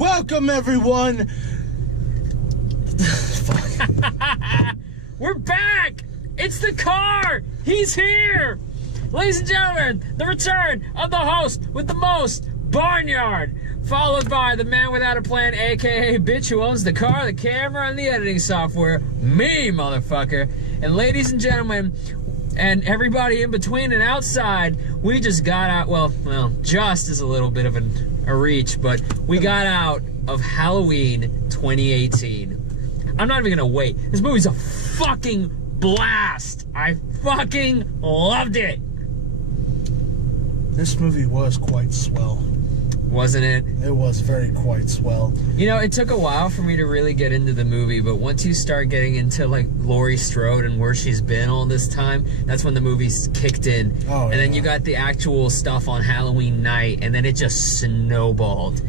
Welcome, everyone. We're back! It's the car! He's here! Ladies and gentlemen, the return of the host with the most, Barnyard, followed by the man without a plan, aka bitch who owns the car, the camera, and the editing software, me, motherfucker. And ladies and gentlemen, and everybody in between and outside, we just got out, well, just is a little bit of a reach, but we got out of Halloween 2018. I'm not even gonna wait. This movie's a fucking blast. I fucking loved it. This movie was quite swell. Wasn't it? It was quite swell. You know, it took a while for me to really get into the movie, but once you start getting into, like, Laurie Strode and where she's been all this time, that's when the movie's kicked in. Oh, and then you got the actual stuff on Halloween night, and then it just snowballed.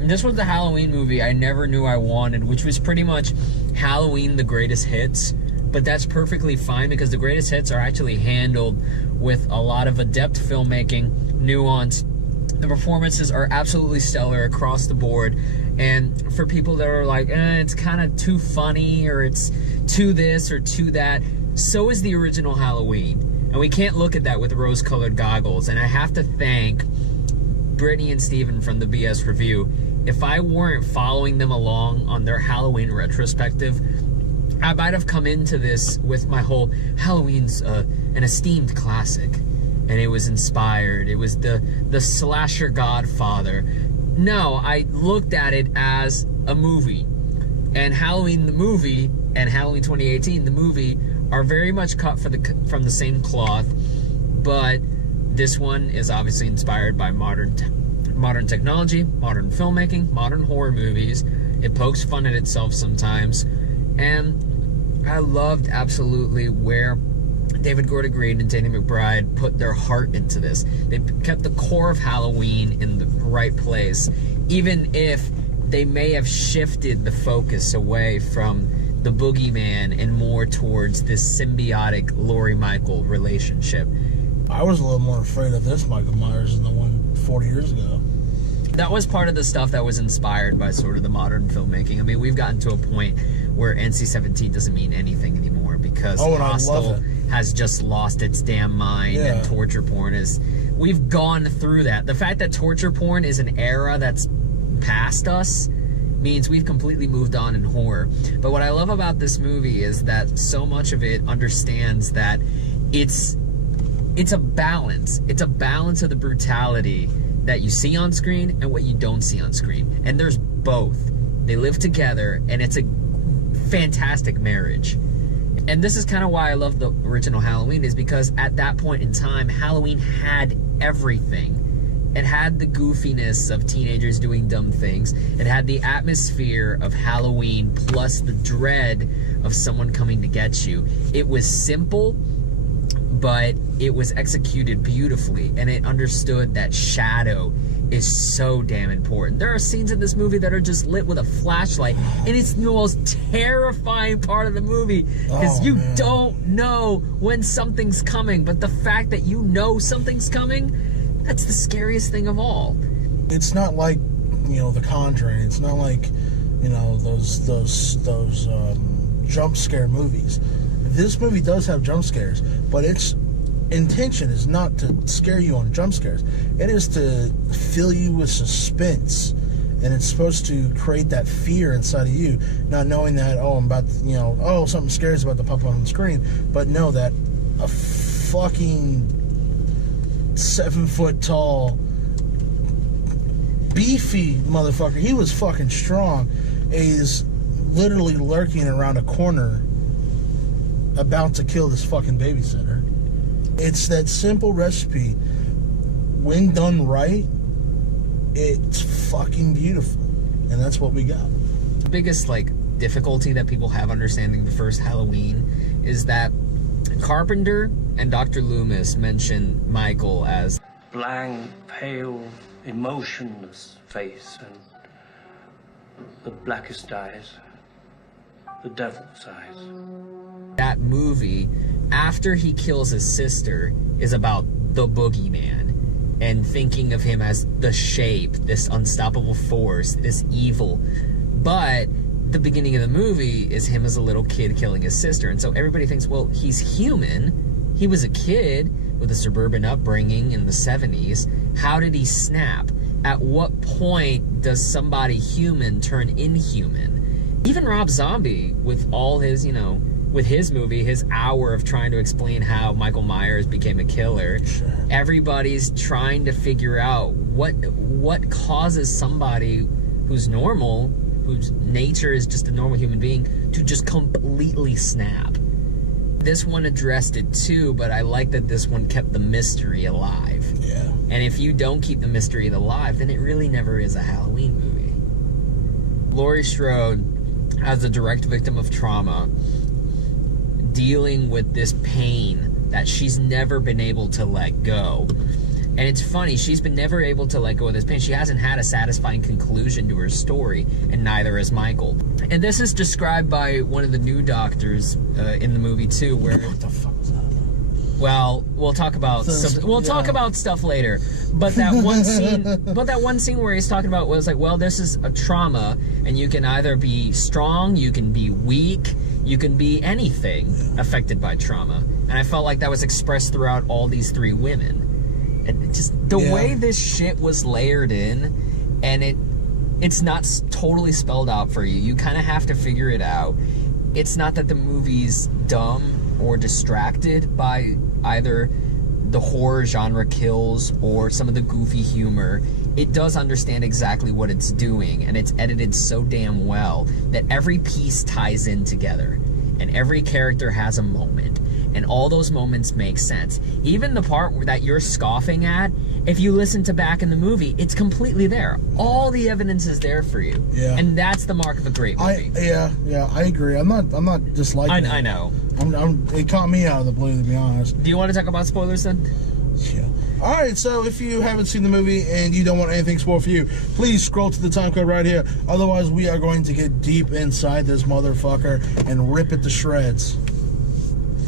And this was the Halloween movie I never knew I wanted, which was pretty much Halloween the greatest hits. But that's perfectly fine because the greatest hits are actually handled with a lot of adept filmmaking, nuance. The performances are absolutely stellar across the board. And for people that are like, it's kind of too funny, or it's too this or too that, so is the original Halloween. And we can't look at that with rose-colored goggles. And I have to thank Brittany and Steven from the BS Review. If I weren't following them along on their Halloween retrospective, I might have come into this with my whole Halloween's an esteemed classic, and it was inspired. It was the slasher godfather. No, I looked at it as a movie, and Halloween the movie and Halloween 2018 the movie are very much cut from the same cloth, but this one is obviously inspired by modern technology, modern filmmaking, modern horror movies. It pokes fun at itself sometimes. And I loved absolutely where David Gordon Green and Danny McBride put their heart into this. They kept the core of Halloween in the right place, even if they may have shifted the focus away from the boogeyman and more towards this symbiotic Laurie-Michael relationship. I was a little more afraid of this Michael Myers than the one 40 years ago. That was part of the stuff that was inspired by sort of the modern filmmaking. I mean, we've gotten to a point where NC-17 doesn't mean anything anymore because Hostel has just lost its damn mind, and torture porn is... We've gone through that. The fact that torture porn is an era that's past us means we've completely moved on in horror. But what I love about this movie is that so much of it understands that it's a balance. It's a balance of the brutality that you see on screen and what you don't see on screen. And there's both. They live together, and it's a fantastic marriage. And this is kind of why I love the original Halloween, is because at that point in time, Halloween had everything. It had the goofiness of teenagers doing dumb things. It had the atmosphere of Halloween plus the dread of someone coming to get you. It was simple, but it was executed beautifully, and it understood that shadow is so damn important. There are scenes in this movie that are just lit with a flashlight, and it's the most terrifying part of the movie because you don't know when something's coming, but the fact that you know something's coming, that's the scariest thing of all. It's not like, The Conjuring. It's not like, those jump scare movies. This movie does have jump scares, but its intention is not to scare you on jump scares. It is to fill you with suspense, and it's supposed to create that fear inside of you, not knowing that, I'm about to, something scary is about to pop on the screen, but know that a fucking 7-foot-tall, beefy motherfucker, he was fucking strong, is literally lurking around a corner about to kill this fucking babysitter. It's that simple recipe. When done right, it's fucking beautiful. And that's what we got. The biggest, difficulty that people have understanding the first Halloween is that Carpenter and Dr. Loomis mention Michael as blank, pale, emotionless face and the blackest eyes, the devil's eyes. That movie, after he kills his sister, is about the boogeyman. and thinking of him as the Shape, this unstoppable force, this evil. But the beginning of the movie is him as a little kid killing his sister. And so everybody thinks, well, he's human. He was a kid with a suburban upbringing in the 70s. How did he snap? At what point does somebody human turn inhuman? Even Rob Zombie, with all his, with his movie, his hour of trying to explain how Michael Myers became a killer, everybody's trying to figure out what causes somebody who's normal, whose nature is just a normal human being, to just completely snap. This one addressed it too, but I like that this one kept the mystery alive. Yeah. And if you don't keep the mystery alive, then it really never is a Halloween movie. Laurie Strode, as a direct victim of trauma, dealing with this pain that she's never been able to let go. And it's funny, she's been never able to let go of this pain. She hasn't had a satisfying conclusion to her story, and neither has Michael. And this is described by one of the new doctors in the movie too, where... What the fuck was that? Well, we'll talk about talk about stuff later. But that one scene where he's talking about was like, well, this is a trauma, and you can either be strong, you can be weak, you can be anything affected by trauma. And I felt like that was expressed throughout all these three women. And just the way this shit was layered in, and it's not totally spelled out for you. You kind of have to figure it out. It's not that the movie's dumb or distracted by either the horror genre kills or some of the goofy humor. It does understand exactly what it's doing, and it's edited so damn well that every piece ties in together, and every character has a moment. And all those moments make sense. Even the part that you're scoffing at, if you listen to back in the movie, it's completely there. All the evidence is there for you. Yeah. And that's the mark of a great movie. I agree. I'm not disliking it. I know. It caught me out of the blue, to be honest. Do you want to talk about spoilers then? Yeah. Alright, so if you haven't seen the movie and you don't want anything spoiled for you, please scroll to the time code right here. Otherwise, we are going to get deep inside this motherfucker and rip it to shreds.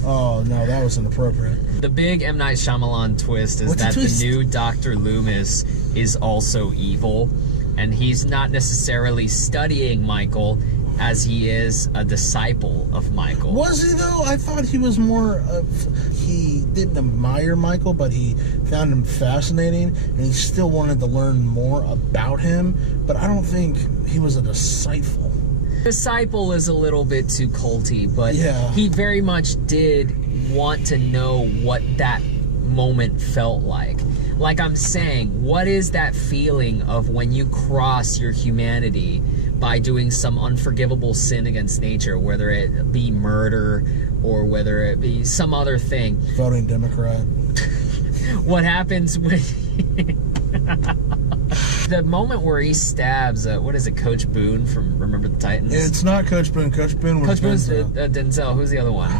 Oh, no, that was inappropriate. The big M. Night Shyamalan twist is that the new Dr. Loomis is also evil, and he's not necessarily studying Michael as he is a disciple of Michael. Was he, though? I thought he was more of... He didn't admire Michael, but he found him fascinating, and he still wanted to learn more about him, but I don't think he was a disciple. Disciple is a little bit too culty, but he very much did want to know what that moment felt like. Like I'm saying, what is that feeling of when you cross your humanity by doing some unforgivable sin against nature, whether it be murder or whether it be some other thing? Voting Democrat. What happens when... The moment where he stabs, what is it, Coach Boone from Remember the Titans? It's not Coach Boone. Coach Boone was Denzel. Denzel. Who's the other one?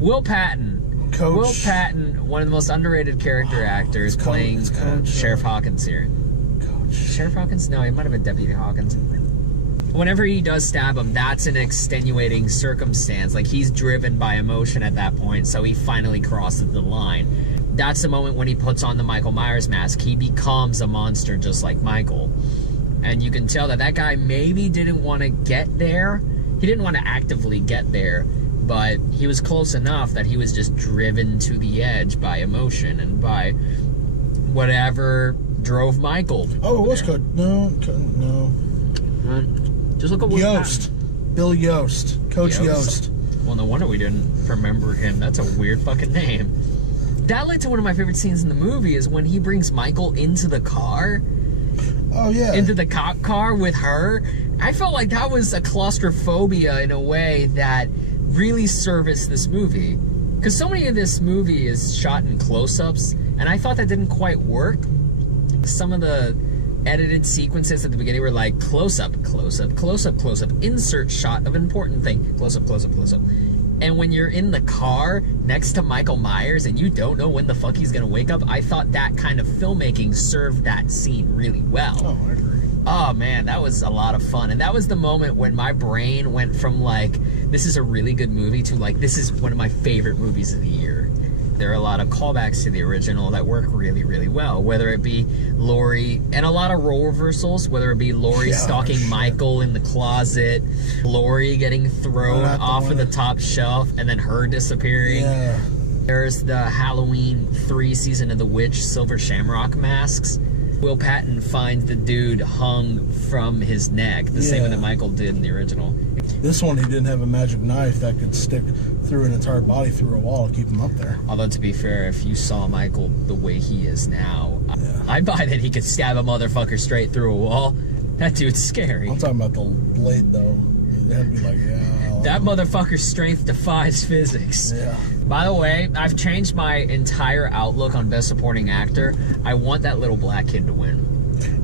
Will Patton. Will Patton, one of the most underrated character actors, playing Sheriff Hawkins here. Sheriff Hawkins? No, he might have been Deputy Hawkins. Whenever he does stab him, that's an extenuating circumstance. Like, he's driven by emotion at that point, so he finally crosses the line. That's the moment when he puts on the Michael Myers mask. He becomes a monster just like Michael. And you can tell that that guy maybe didn't want to get there. He didn't want to actively get there, but he was close enough that he was just driven to the edge by emotion and by whatever drove Michael. Oh, it was Coach. No. Just look at Yost. Bill Yost. Coach Yost. Well, no wonder we didn't remember him. That's a weird fucking name. That led to one of my favorite scenes in the movie is when he brings Michael into the car. Oh, yeah. Into the cop car with her. I felt like that was a claustrophobia in a way that really serviced this movie. Because so many of this movie is shot in close-ups, and I thought that didn't quite work. Some of the edited sequences at the beginning were like close-up, close-up, close-up, close-up, insert shot of important thing, close-up, close-up, close-up. And when you're in the car next to Michael Myers and you don't know when the fuck he's gonna wake up, I thought that kind of filmmaking served that scene really well. Oh, I agree. Oh man, that was a lot of fun. And that was the moment when my brain went from like, this is a really good movie to like, this is one of my favorite movies of the year. there are a lot of callbacks to the original that work really, really well. Whether it be Laurie, and a lot of role reversals, whether it be Laurie stalking Michael in the closet, Laurie getting thrown off of the top shelf, and then her disappearing. Yeah. There's the Halloween 3 Season of the Witch Silver Shamrock masks. Will Patton finds the dude hung from his neck, the same way that Michael did in the original. This one, he didn't have a magic knife that could stick through an entire body through a wall to keep him up there. Although, to be fair, if you saw Michael the way he is now, I'd buy that he could stab a motherfucker straight through a wall. That dude's scary. I'm talking about the blade, though. It had to be like, that motherfucker's strength defies physics. Yeah. By the way, I've changed my entire outlook on Best Supporting Actor. I want that little black kid to win.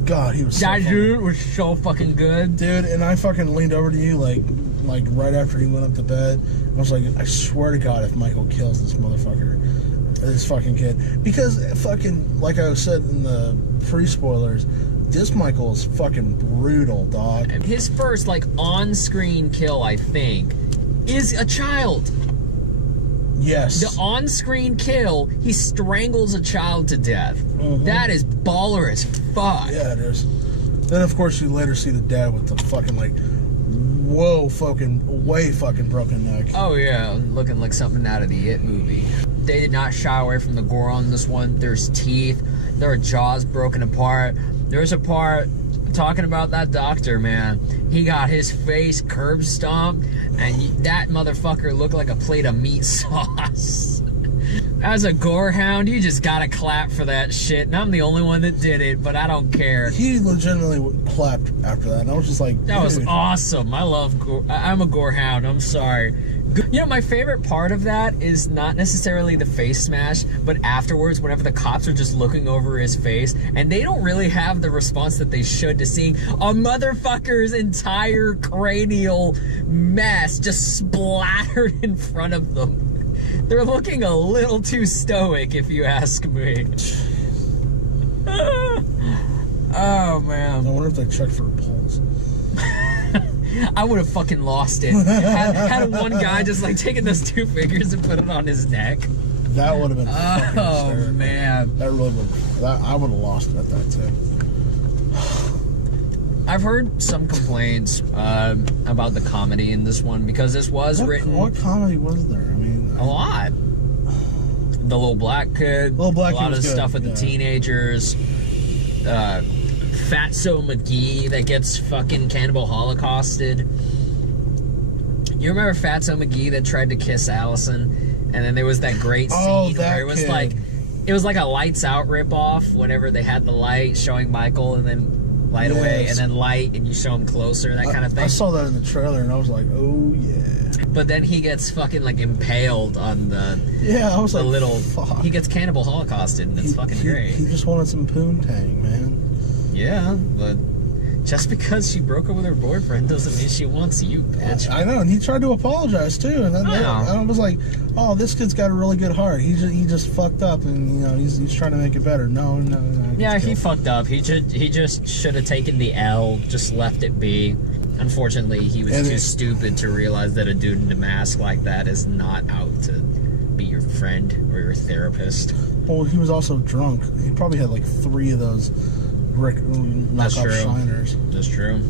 God, he was so That dude was so fucking good. Dude, and I fucking leaned over to you, like right after he went up to bed. I was like, I swear to God, if Michael kills this motherfucker, this fucking kid. Because fucking, like I said in the pre-spoilers, this Michael is fucking brutal, dog. His first, like, on-screen kill, I think, is a child. Yes. The on-screen kill, he strangles a child to death. That is baller as fuck. Yeah, it is. Then, of course, you later see the dad with the fucking, like, whoa, fucking, way fucking broken neck. Oh, yeah, looking like something out of the It movie. They did not shy away from the gore on this one. There's teeth. There are jaws broken apart. There's a part talking about that doctor, man. He got his face curb stomped, and that motherfucker looked like a plate of meat sauce. As a gore hound, you just gotta clap for that shit. And I'm the only one that did it, but I don't care. He legitimately clapped after that, and I was just like, that was awesome. I love gore. I'm a gore hound. I'm sorry. You know, my favorite part of that is not necessarily the face smash, but afterwards, whenever the cops are just looking over his face, and they don't really have the response that they should to seeing a motherfucker's entire cranial mess just splattered in front of them. They're looking a little too stoic, if you ask me. Oh, man. I wonder if they checked for a pulse. I would have fucking lost it. Had one guy just like taking those 2 fingers and put it on his neck. That would have been fucking hysterical. Man. That really would. I would have lost it at that too. I've heard some complaints about the comedy in this one because this was written. What comedy was there? I mean, a lot. The little black kid. Little black a lot kid of was stuff good, with the teenagers. Fatso McGee that gets fucking cannibal holocausted. You remember Fatso McGee that tried to kiss Allison, and then there was that great scene where it was kid. like a Lights Out ripoff. Whenever they had the light showing Michael, and then light away, and then light, and you show him closer, that kind of thing. I saw that in the trailer, and I was like, oh yeah. But then he gets fucking like impaled on the I was the like, little. fuck. He gets cannibal holocausted, and it's fucking great. He just wanted some poontang, man. Yeah, but just because she broke up with her boyfriend doesn't mean she wants you, bitch. I know, and he tried to apologize too, and then I was like, "Oh, this kid's got a really good heart. He just fucked up, and you know he's trying to make it better." No. Yeah, he fucked up. He just should have taken the L, just left it be. Unfortunately, he was too stupid to realize that a dude in a mask like that is not out to be your friend or your therapist. Well, he was also drunk. He probably had like 3 of those knockoff Shiners. That's true.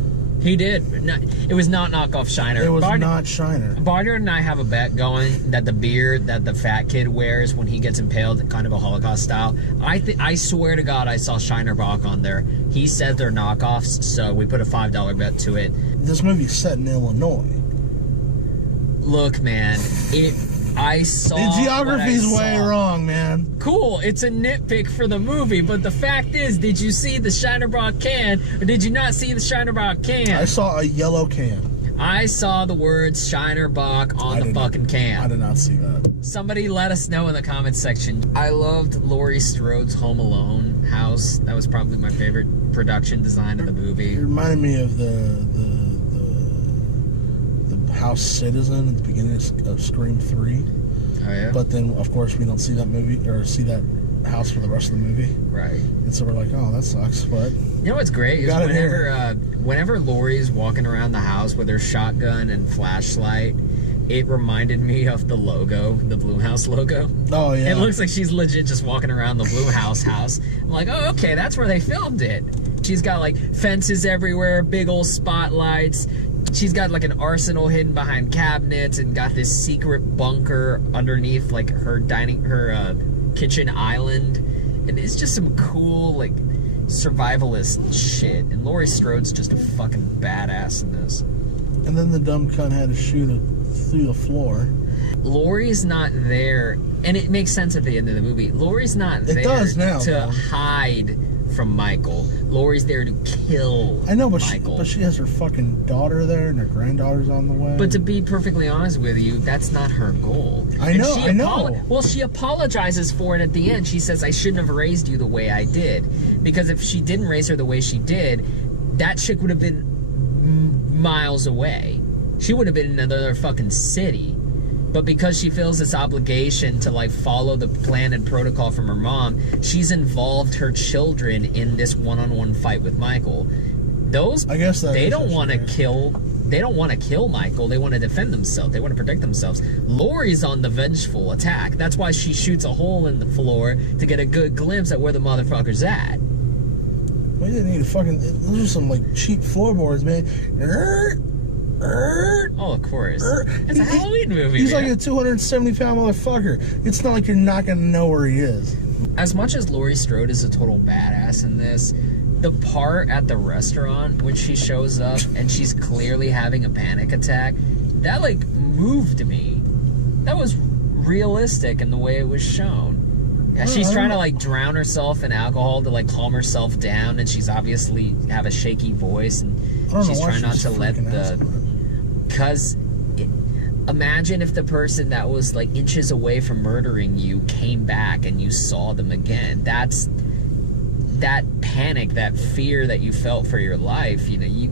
He did. It was not knockoff Shiner. It was not Shiner. Barnard and I have a bet going that the beard that the fat kid wears when he gets impaled, kind of a Holocaust style, I swear to God I saw Shiner Bach on there. He said they're knockoffs, so we put a $5 bet to it. This movie's set in Illinois. Look, man, I saw the geography's way wrong, man. Cool, it's a nitpick for the movie, but the fact is, did you see the Shinerbach can, or did you not see the Shinerbach can? I saw a yellow can. I saw the words Shinerbach on the fucking can. I did not see that. Somebody let us know in the comments section. I loved Laurie Strode's Home Alone house. That was probably my favorite production design of the movie. It reminded me of the house Citizen at the beginning of Scream 3. Oh yeah. But then of course we don't see that movie or see that house for the rest of the movie. Right. And so we're like, oh, that sucks. But you know what's great is whenever Laurie's walking around the house with her shotgun and flashlight, it reminded me of the logo, the Blumhouse logo. Oh, yeah. It looks like she's legit just walking around the Blumhouse house. I'm like, oh, okay, that's where they filmed it. She's got like fences everywhere, big old spotlights. She's got like an arsenal hidden behind cabinets and got this secret bunker underneath like her kitchen island. And it's just some cool like survivalist shit. And Laurie Strode's just a fucking badass in this. And then the dumb cunt had to shoot it through the floor. Laurie's not there, and it makes sense at the end of the movie. Laurie's not there to hide from Michael. Laurie's there to kill Michael. But she has her fucking daughter there, and her granddaughter's on the way. But to be perfectly honest with you, that's not her goal. I know. Well, she apologizes for it at the end. She says, I shouldn't have raised you the way I did. Because if she didn't raise her the way she did, that chick would have been miles away. She would have been in another fucking city. But because she feels this obligation to like follow the plan and protocol from her mom, she's involved her children in this one-on-one fight with Michael. They don't want to kill Michael. They want to defend themselves. They want to protect themselves. Laurie's on the vengeful attack. That's why she shoots a hole in the floor to get a good glimpse at where the motherfucker's at. We didn't need those are some like cheap floorboards, man. Oh, of course. It's a Halloween movie. He's like a 270-pound motherfucker. It's not like you're not gonna know where he is. As much as Laurie Strode is a total badass in this, the part at the restaurant when she shows up and she's clearly having a panic attack, that like moved me. That was realistic in the way it was shown. Yeah, she's trying to like drown herself in alcohol to like calm herself down, and she's obviously have a shaky voice, and she's trying not to let because imagine if the person that was like inches away from murdering you came back and you saw them again. That's that panic, that fear that you felt for your life, you know,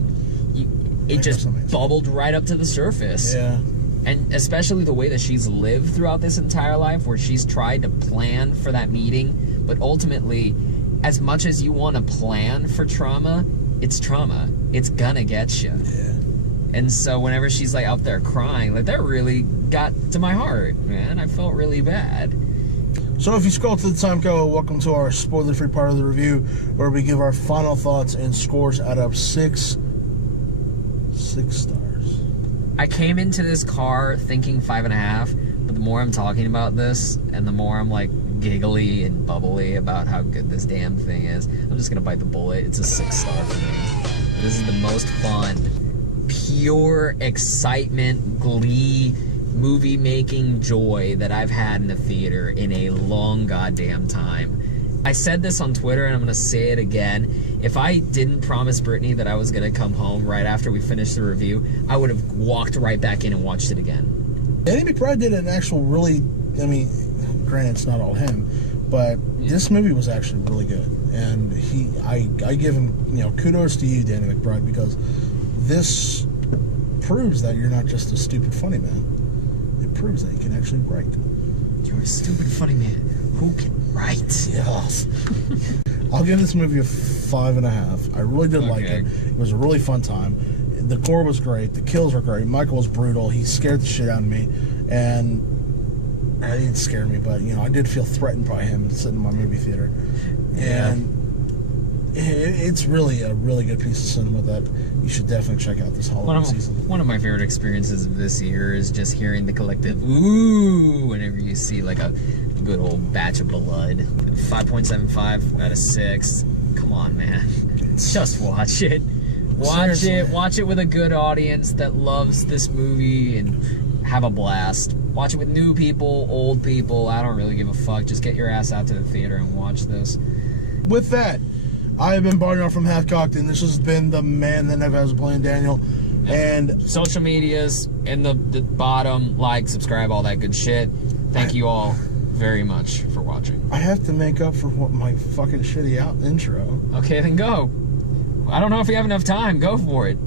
it just bubbled right up to the surface. Yeah. And especially the way that she's lived throughout this entire life, where she's tried to plan for that meeting, but ultimately, as much as you want to plan for trauma, it's trauma. It's gonna get you. Yeah. And so whenever she's like out there crying, like that really got to my heart, man. I felt really bad. So if you scroll to the time code, welcome to our spoiler-free part of the review, where we give our final thoughts and scores out of 6 stars. I came into this car thinking 5.5, but the more I'm talking about this, and the more I'm like giggly and bubbly about how good this damn thing is, I'm just gonna bite the bullet. It's a 6 star for me. This is the most fun, pure excitement, glee, movie making joy that I've had in a theater in a long goddamn time. I said this on Twitter, and I'm gonna say it again. If I didn't promise Brittany that I was gonna come home right after we finished the review, I would have walked right back in and watched it again. Danny McBride did an actual really, I mean, granted it's not all him, but this movie was actually really good. And I give him, you know, kudos to you, Danny McBride, because this proves that you're not just a stupid funny man. It proves that you can actually write. You're a stupid funny man who can write. Yes. I'll give this movie a 5.5. I really did like it. It was a really fun time. The gore was great. The kills were great. Michael was brutal. He scared the shit out of me. And it didn't scare me, but, you know, I did feel threatened by him sitting in my movie theater. Yeah. And it's really a really good piece of cinema that you should definitely check out this Halloween season. One of my favorite experiences of this year is just hearing the collective ooh whenever you see like a good old batch of blood. 5.75 out of 6. Come on, man. Just watch it. Watch it with a good audience that loves this movie and have a blast. Watch it with new people, old people. I don't really give a fuck. Just get your ass out to the theater and watch this. With that, I have been Barnard from HalfKocked, and this has been the man that never has a plan, Daniel. And social medias in the bottom, like, subscribe, all that good shit. Thank you all very much for watching. I have to make up for what my fucking shitty intro. Okay, then go. I don't know if we have enough time. Go for it.